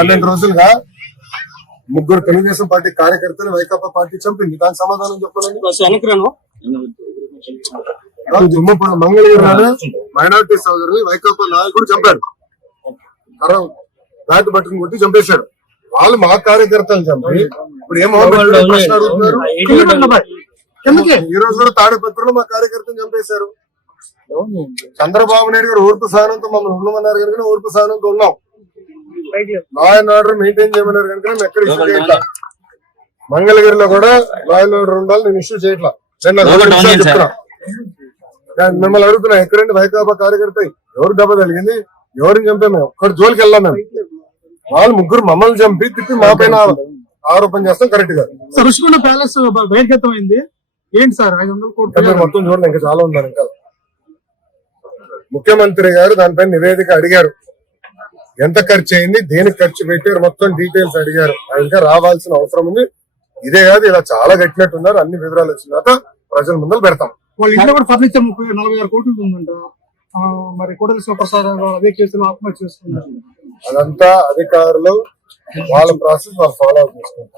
పన్నెండు రోజులుగా ముగ్గురు తెలుగుదేశం పార్టీ కార్యకర్తలు వైకాపా పార్టీ చంపింది దానికి సమాధానం చెప్పాలని దుమ్మపురం మంగళగిరిలోనే మైనార్టీ సోదరులు వైకాపా నాయకుడు చంపాడు కర్ర బ్యాట్ పట్టుకుని కొట్టి చంపేశాడు వాళ్ళు మా కార్యకర్తలు చంపి ఇప్పుడు ఏం ఈ రోజు కూడా తాడిపత్రులు మా కార్యకర్తలు చంపేశారు. చంద్రబాబు నాయుడు గారు ఓర్పు సహనంతో మమ్మల్ని ఉండమన్నారు కనుక ఓర్పు సహనంతో ఉన్నాం. లా అండ్ ఆర్డర్ మెయింటైన్ చేయమన్నారు కనుక మేము ఎక్కడ ఇష్యూ చేయట్లా. మంగళగిరిలో కూడా లా అండ్ ఆర్డర్ ఉండాలి నేను ఇష్యూ చేయట్లా. చెప్తున్నా. మిమ్మల్ని అడుగుతున్నా ఎక్కడండి వైకాపా కార్యకర్త ఎవరు దెబ్బ తగిలింది? ఎవరిని చంపాము ఒక్కడి జోలికి వెళ్ళాం మేము. వాళ్ళు ముగ్గురు మమ్మల్ని చంపి తిప్పి మా పైన ఆరోపణ చేస్తాం కరెక్ట్గా. సార్ రుషికొండ ప్యాలెస్ బహిర్గతం అయింది. ఏంటి సార్ ఐదు వందల కోట్లు మొత్తం చూడండి ఇంకా చాలా ఉందని ఇంకా ముఖ్యమంత్రి గారు దానిపైన నివేదిక అడిగారు. ఎంత ఖర్చు అయింది దేనికి ఖర్చు పెట్టారు మొత్తం డీటెయిల్స్ అడిగారు. ఇంకా రావాల్సిన అవసరం ఉంది. ఇదే కాదు ఇలా చాలా కట్టినట్టున్నారు. అన్ని వివరాలు వచ్చిన తర్వాత ప్రజల ముందర పెడతాం. వాళ్ళ ఇంట్లో కూడా ఫర్నిచర్ ముప్పై నలభై ఆరు కోట్లు ఉందంట. మరి కోటలి శివప్రసాద్ అదే కేసులో ఆత్మహత్య చేసుకున్నారు. అదంతా అధికారులు వాళ్ళ ప్రాసెస్ వాళ్ళు ఫాలో అప్ చేసుకుంటారు.